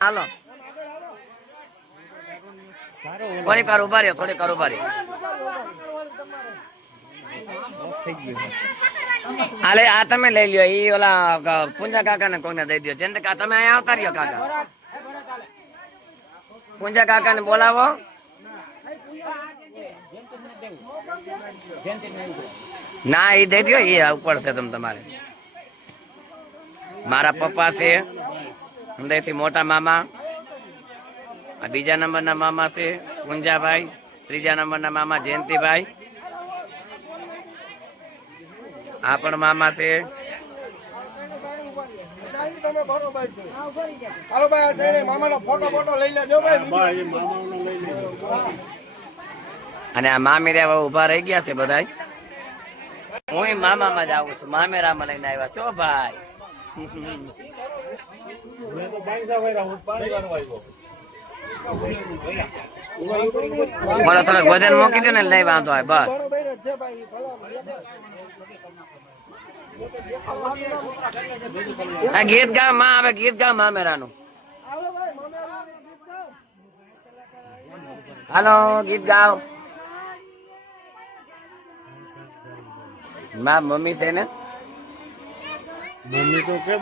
હાલો. થોડીક કાર ઊભા રહ્યો, થોડીક કાર ઊભા રહ્યો. હાલે, આ તમે લઈ લ્યો, ઈ ઓલા પૂંજા કાકા ને કોઈને દઈ દો જેમ કા તમે અહીંયા આવતા રહ્યો, કાકા. પૂંજા કાકા ને બોલાવો. ના એ દઈ દો એ ઉપર છે તમ તમારે. મારા પપ્પા છે. હૃદયથી મોટા મામા, આ બીજા નંબરના મામા છે કુંજાભાઈ ત્રીજા નંબરના મામા જયંતિભાઈ. આ પણ મામા છે. અને આ મામેરા ઊભા રહી ગયા છે બધા હું મામામાં જ આવું છું, મામેરામાં લઈને આવ્યા છો ભાઈ. બોલો થોડુંક વજન મૂકી દો ને લઈ વાંધો આવે બસ. આ ગીત ગા માં આવે ગીત ગા મામેરાનું. હાલો ગીત ગાઓ. મા મમ્મી છે ને? મમ્મી તો કે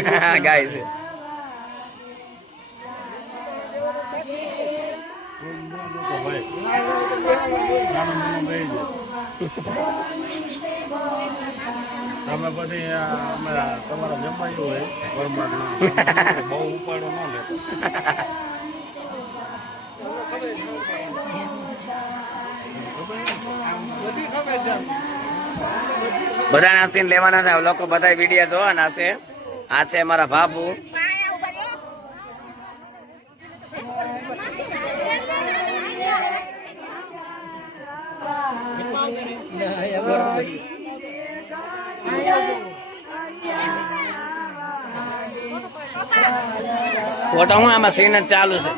ગાય છે. નાના રહી જાય તમે પછી અમારા તમારા જમાયું હોય પરમાર બહુ ઉપાડો ન લેતો. બધી લેવાના છે. લોકો બધા વીડિયો જોવાના છે. આ છે મારા બાપુ ફોટો હું આમાં સીન જ ચાલુ છે.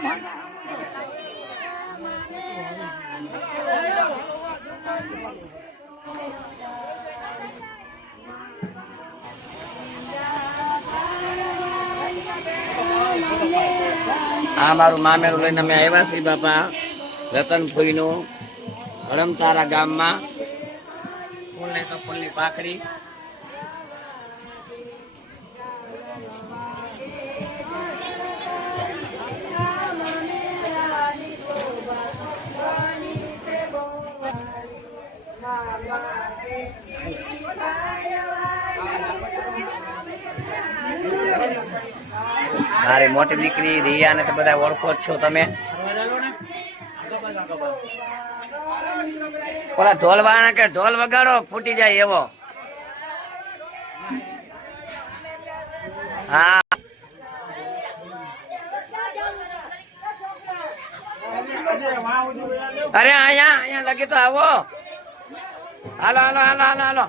આ મારું મામેરું લઈને અમે આવ્યા છીએ બાપા રતનફુઈનું હડમતારા ગામમાં. ફૂલ ને તો ફૂલની પાખડી મારી મોટી દીકરી રિયાને તો બધા ઓળખો જ છો તમે. ઓલા ઢોલ વાળા કે ઢોલ વગાડો, ફૂટી જાય એવો. હા. અરે અહીંયા અહીંયા લગી તો આવો. હાલો હાલો હાલો હાલો હાલો.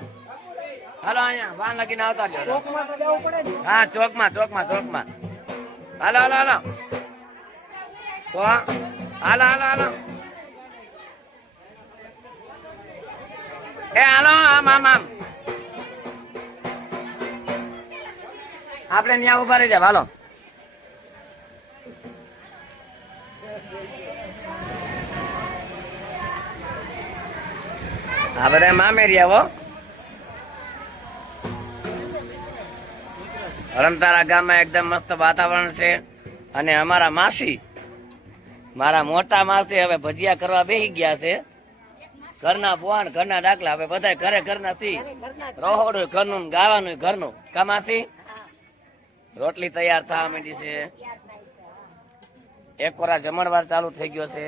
હાલો, અહીંયા વાન લગીને આવતા રહ્યો. હા, ચોકમાં ચોકમાં ચોકમાં. હાલો હાલો હાલો. તો, હાલો હાલો હાલો. એ, હાલો, આમ આમ આપણે ત્યાં ઊભા રહી જાય હાલો. આ બધા મામેરિયા હો હરમતારા ગામમાં એકદમ મસ્ત વાતાવરણ છે અને અમારા માસી, મારા મોટા માસી હવે ભજીયા કરવા બેસી ગયા છે. ઘરના બોવાણ ઘરના ડાકલા હવે બધા ઘરે ઘરના સી. રહોડું ઘરનું ગાવાનું ઘરનું. કામાસી રોટલી તૈયાર થવા માંડી છે. એક વાર જમણવાર ચાલુ થઈ ગયો છે.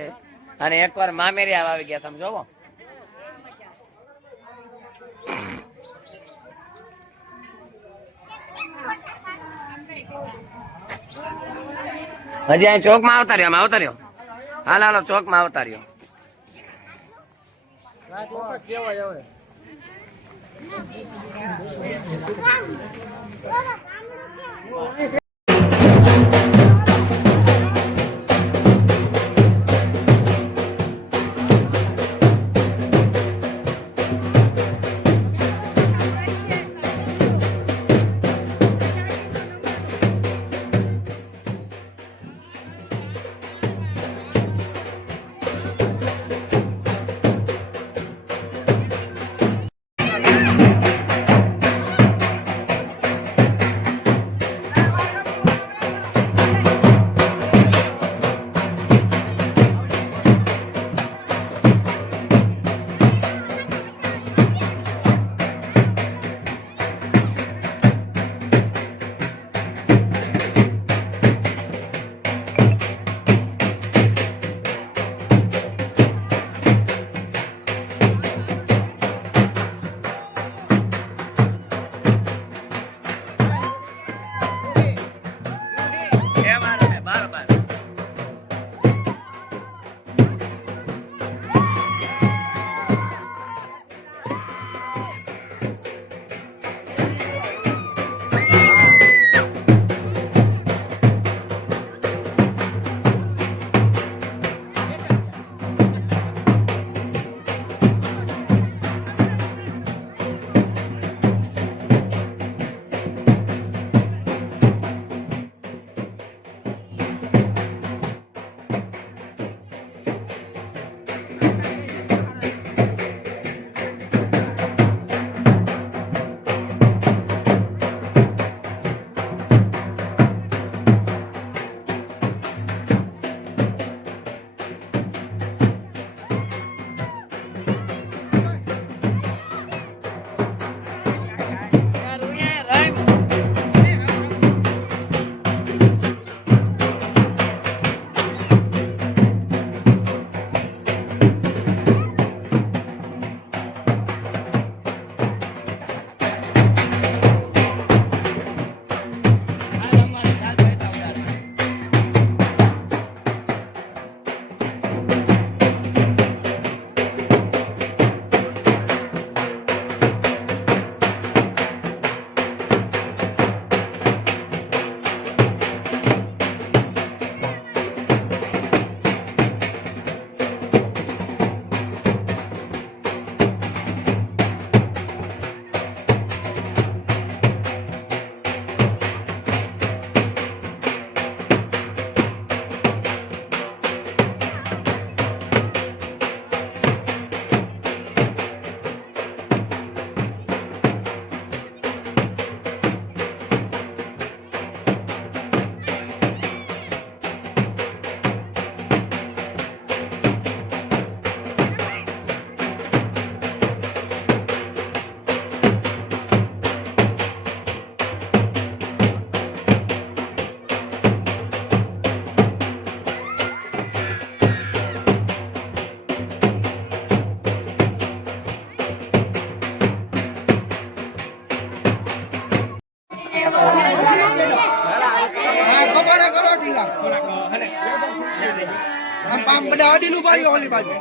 અને એક વાર મામેરિયા આવી ગયા તમે જોવો. હજી અહીં ચોકમાં આવતા રહ્યો આવતા રહ્યો? હાલ હાલો ચોકમાં આવતા રહ્યો. કેવાય હવે આમ આમ બધા અડીલું બારી ઓલી બાજુ.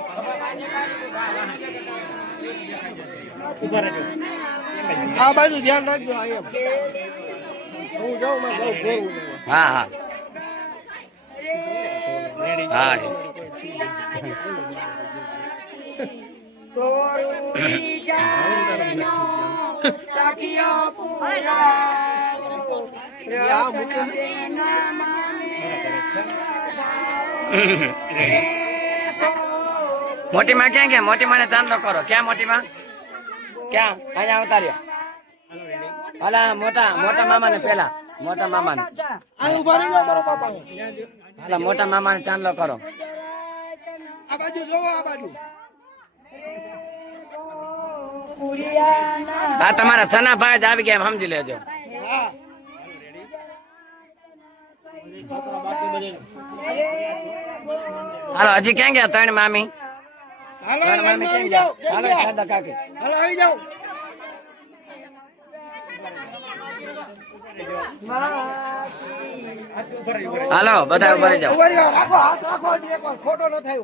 આ બાજુ ધ્યાન રાખજો હું જાઉં માં લેવા હા હા. હા મોટી માં ક્યાં ક્યાં? મોટી માને ચાંદલો કરો. ક્યાં મોટી માં ક્યાં? અહીંયા ઉતાર્યો. હાલા મોટા મોટા મામા ને પેલા. મોટા મામા ને હાલા મોટા મામા ને ચાંદલો કરો. આ બાજુ જોવો આ બાજુ. આ તમારા સના ભાઈ જ આવી ગયા સમજી લેજો. હા. હાલો હજી ક્યાં ગયા ત્રણ મામી? હાલો મામી આવી ક્યાં ગયા? હાલો શારદા કાકી. હાલો આવી જાઓ. હાલો બધા ઊભા રહી જાઓ. ઊભા રહ્યો રાખો હાથ રાખો હજી એકવાર ખોટો ન થયો.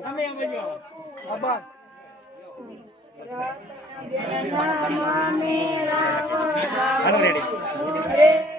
મારું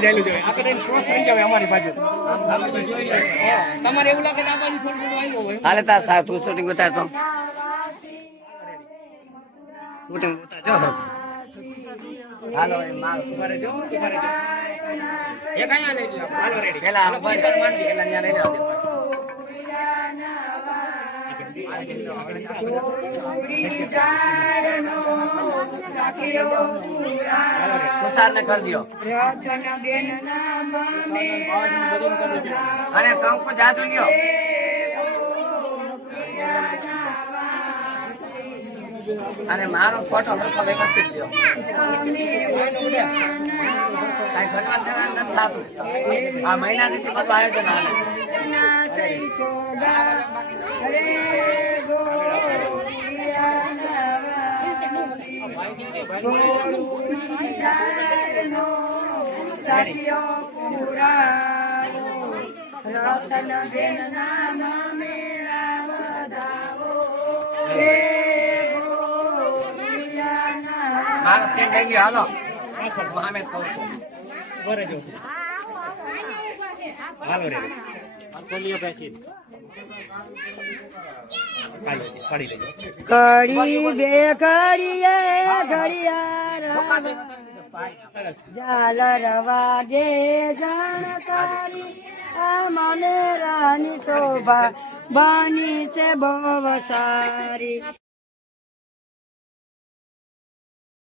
લઈ જજો. તમારે એવું લાગે તો આ બાજુ થોડું થોડું આવ્યું હોય? હાલે તા સાહેબ તું શૂટિંગ ઉતાર તો શૂટિંગ ઉતાર જો હાલો એ માલ ઊભા રહેજો, ઊભા રહેજો. પેલા હાલો ભાઈ, પેલા ત્યાં લઈ લેવા દે અને કંકુ જાદુ લ્યો. અને મારો ફોટો હરખો વ્યવસ્થિત લ્યો. કઈ ઘટવા નથી થતું. આ મહિના થી બધું આયોજન હાલે મારો સીન થઈ ગયો હાલો. હું આમે કહું છું ઘડી બે ઘડીએ ઘડિયાળ રવા જે જાણકારી. મને રાની શોભા બની છે બહુ સારી